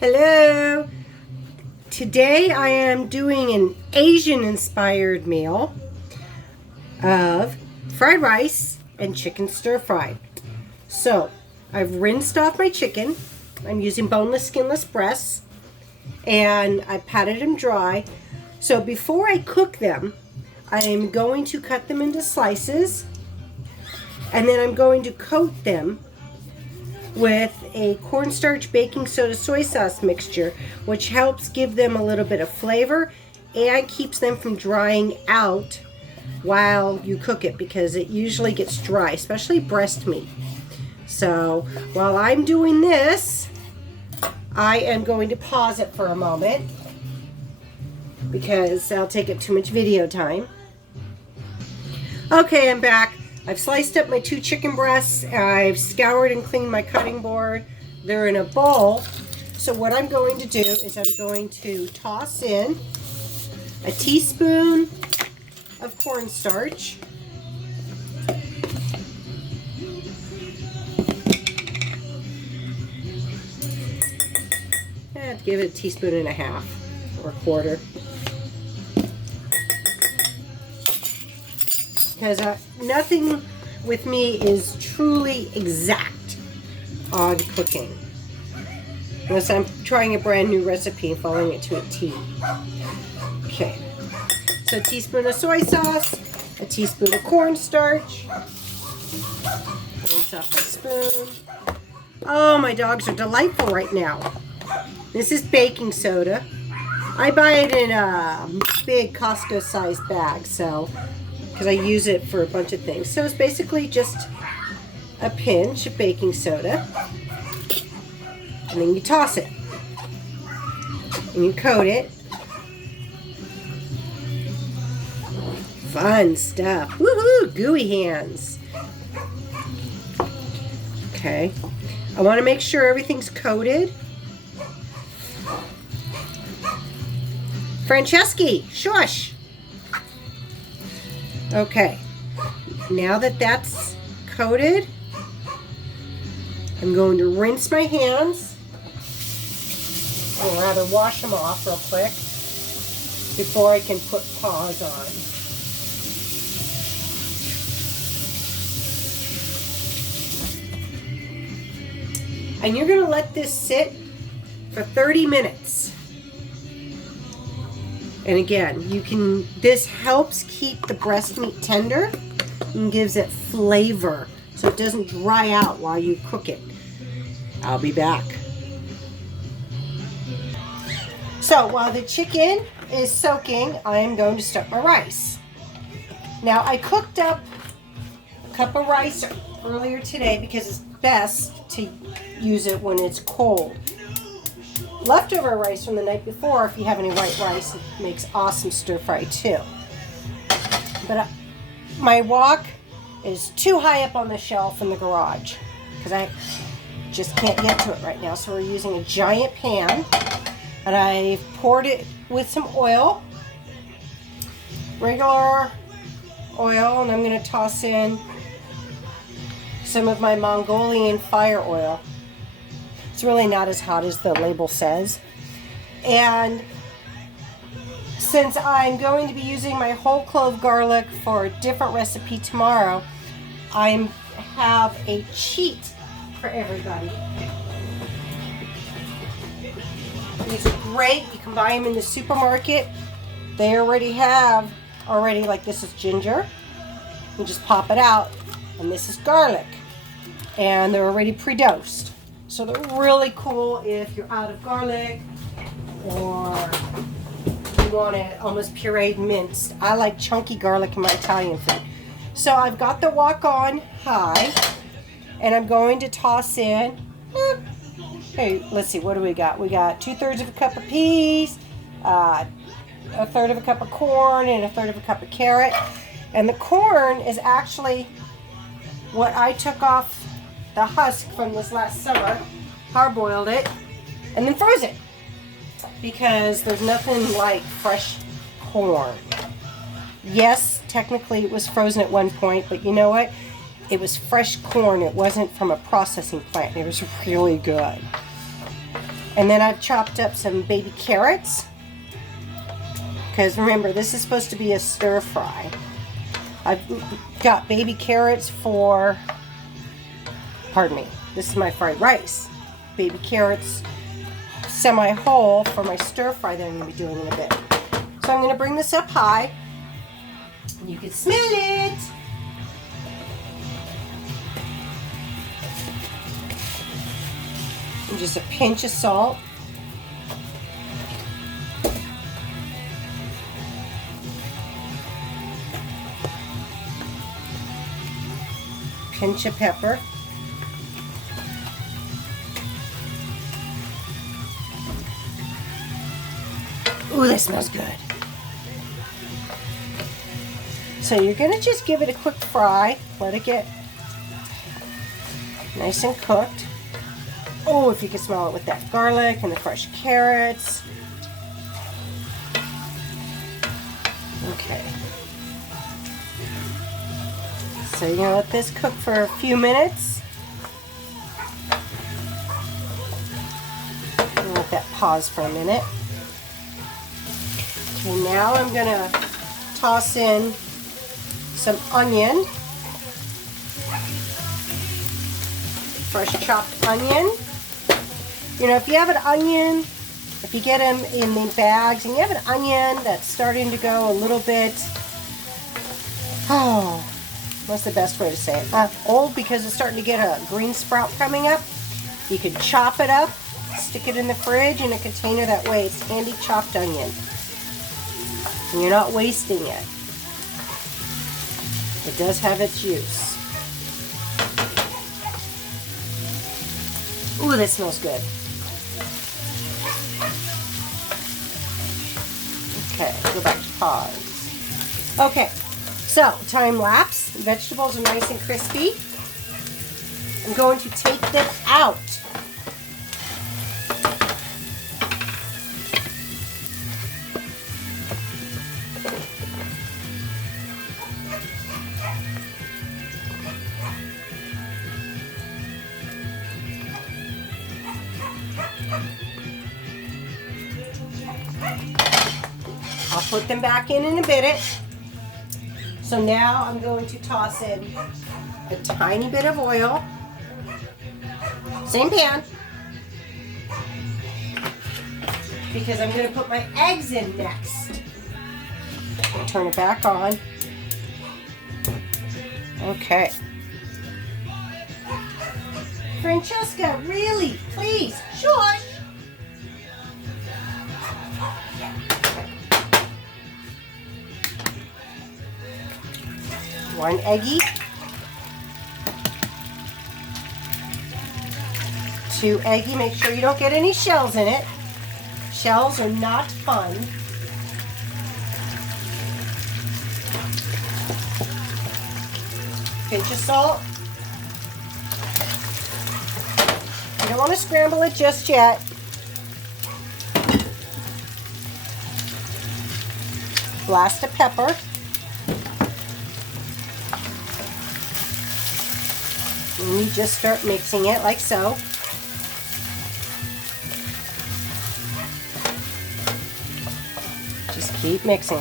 Hello! Today I am doing an Asian inspired meal of fried rice and chicken stir fry. So I've rinsed off my chicken. I'm using boneless, skinless breasts, and I patted them dry. So before I cook them, I am going to cut them into slices, and then I'm going to coat them with a cornstarch, baking soda, soy sauce mixture, which helps give them a little bit of flavor and keeps them from drying out while you cook it, because it usually gets dry, especially breast meat. So while I'm doing this, I am going to pause it for a moment because I'll take up too much video time. Okay, I'm back. I've sliced up my 2 chicken breasts. I've scoured and cleaned my cutting board. They're in a bowl. So what I'm going to do is I'm going to toss in a teaspoon of cornstarch, and give it a teaspoon and a half or a quarter. Because nothing with me is truly exact on cooking, unless I'm trying a brand new recipe and following it to a T. Okay, so a teaspoon of soy sauce, a teaspoon of cornstarch, rinse off my spoon. Oh, my dogs are delightful right now. This is baking soda. I buy it in a big Costco sized bag, so because I use it for a bunch of things. So it's basically just a pinch of baking soda, and then you toss it and you coat it. Fun stuff. Woohoo! Gooey hands. Okay, I want to make sure everything's coated. Franceschi, shush! Okay, now that that's coated, I'm going to rinse my hands, or rather wash them off real quick before I can put paws on. And you're going to let this sit for 30 minutes. And again, this helps keep the breast meat tender and gives it flavor so it doesn't dry out while you cook it. I'll be back. So while the chicken is soaking, I am going to start my rice. Now, I cooked up a cup of rice earlier today because it's best to use it when it's cold. Leftover rice from the night before, if you have any white rice, it makes awesome stir fry too. But my wok is too high up on the shelf in the garage because I just can't get to it right now. So we're using a giant pan, and I poured it with some oil, regular oil, and I'm going to toss in some of my Mongolian fire oil. It's really not as hot as the label says. And since I'm going to be using my whole clove garlic for a different recipe tomorrow, I have a cheat for everybody. These are great. You can buy them in the supermarket. They already have, like this is ginger. You just pop it out. And this is garlic. And they're already pre-dosed. So they're really cool if you're out of garlic or you want it almost pureed minced. I like chunky garlic in my Italian food. So I've got the wok on high, and I'm going to toss in, hey, let's see, what do we got? We got 2/3 of a cup of peas, 1/3 of a cup of corn, and 1/3 of a cup of carrot. And the corn is actually what I took off the husk from this last summer, hard-boiled it, and then froze it, because there's nothing like fresh corn. Yes, technically it was frozen at one point, but you know what? It was fresh corn. It wasn't from a processing plant. It was really good. And then I've chopped up some baby carrots. Because remember, this is supposed to be a stir fry. I've got baby carrots for, pardon me, this is my fried rice. Baby carrots, semi-whole for my stir fry that I'm going to be doing in a bit. So I'm going to bring this up high. You can smell it. And just a pinch of salt. Pinch of pepper. Ooh, that smells good. So you're going to just give it a quick fry. Let it get nice and cooked. Oh, if you can smell it with that garlic and the fresh carrots. Okay. So you're going to let this cook for a few minutes. And let that pause for a minute. Okay, now I'm going to toss in some onion. Fresh chopped onion. You know, if you have an onion, if you get them in the bags and you have an onion that's starting to go a little bit, oh, what's the best way to say it? Old, because it's starting to get a green sprout coming up. You could chop it up, stick it in the fridge in a container. That way it's handy chopped onion. And you're not wasting it. It does have its use. Ooh, that smells good. Okay, go back to pause. Okay, so time lapse. The vegetables are nice and crispy. I'm going to take them out. I'll put them back in a bit. So now I'm going to toss in a tiny bit of oil. Same pan. Because I'm going to put my eggs in next. I'll turn it back on. Okay. Francesca, really? Please, shush. One eggie, 2 eggy. Make sure you don't get any shells in it. Shells are not fun. Pinch of salt. You don't want to scramble it just yet. Blast of pepper. And you just start mixing it like so. Just keep mixing.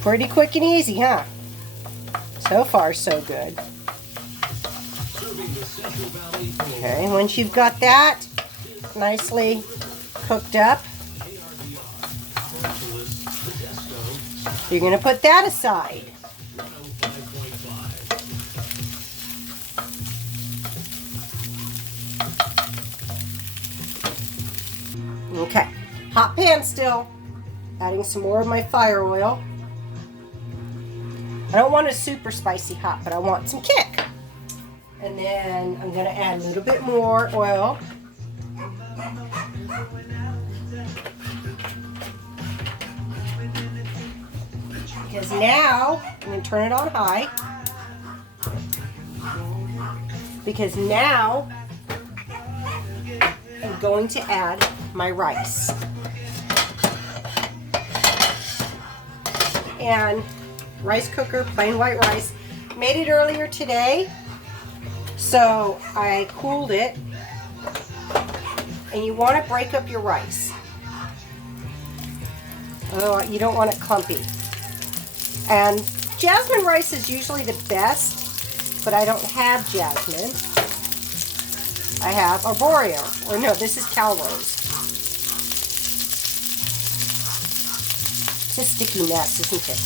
Pretty quick and easy, huh? So far, so good. Okay, once you've got that nicely cooked up, you're going to put that aside. Okay, hot pan still. Adding some more of my fire oil. I don't want it super spicy hot, but I want some kick. And then I'm going to add a little bit more oil. Because now, I'm going to turn it on high. Because now, I'm going to add my rice. And rice cooker, plain white rice. made it earlier today, so I cooled it. And you want to break up your rice. Oh, you don't want it clumpy. And jasmine rice is usually the best, but I don't have jasmine. I have arborio, or no, this is Calrose. It's a sticky mess, isn't it?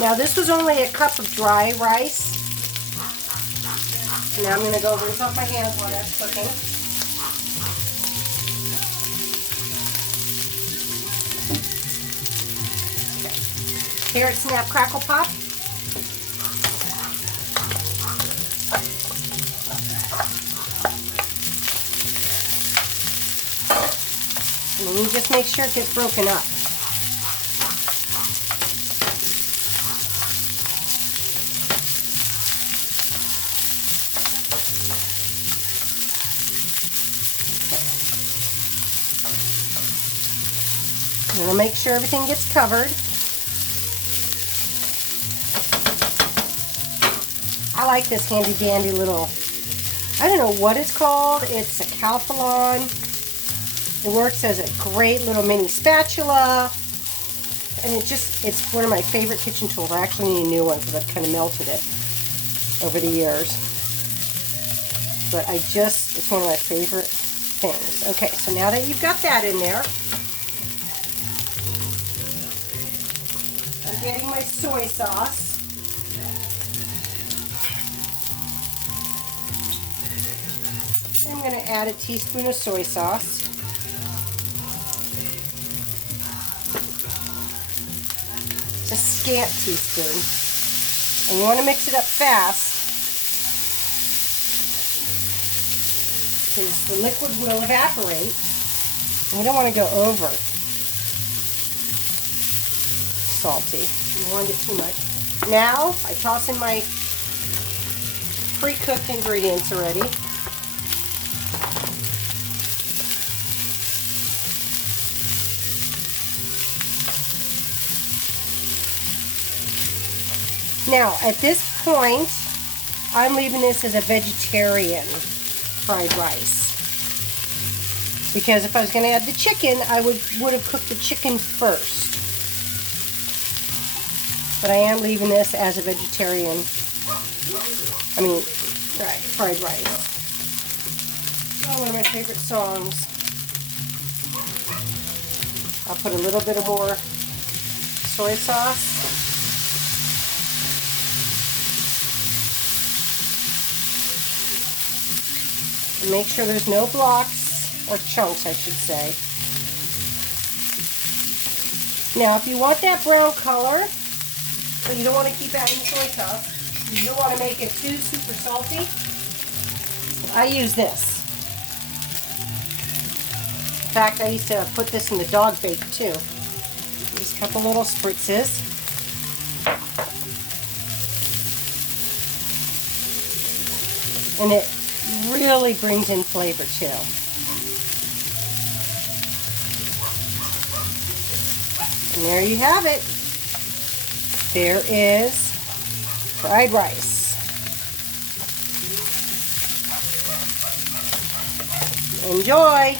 Now this was only a cup of dry rice. Now I'm going to go rinse off my hands while that's cooking. Okay. Carrot Snap Crackle Pop. And then you just make sure it gets broken up. I'm going to make sure everything gets covered. I like this handy dandy little, I don't know what it's called. It's a Calphalon. It works as a great little mini spatula. And it's one of my favorite kitchen tools. I actually need a new one because I've kind of melted it over the years. But it's one of my favorite things. Okay, so now that you've got that in there, I'm getting my soy sauce. I'm going to add a teaspoon of soy sauce. It's a scant teaspoon. And you want to mix it up fast because the liquid will evaporate. And we don't want to go over salty. You don't want to get too much. Now I toss in my pre-cooked ingredients already. Now, at this point, I'm leaving this as a vegetarian fried rice. Because if I was going to add the chicken, I would have cooked the chicken first. But I am leaving this as a vegetarian, fried rice. Oh, one of my favorite songs. I'll put a little bit of more soy sauce. And make sure there's no blocks, or chunks I should say. Now if you want that brown color, so you don't want to keep adding soy sauce, you don't want to make it too super salty, I use this. In fact, I used to put this in the dog bake too. Just a couple little spritzes. And it really brings in flavor too. And there you have it. There is fried rice. Enjoy!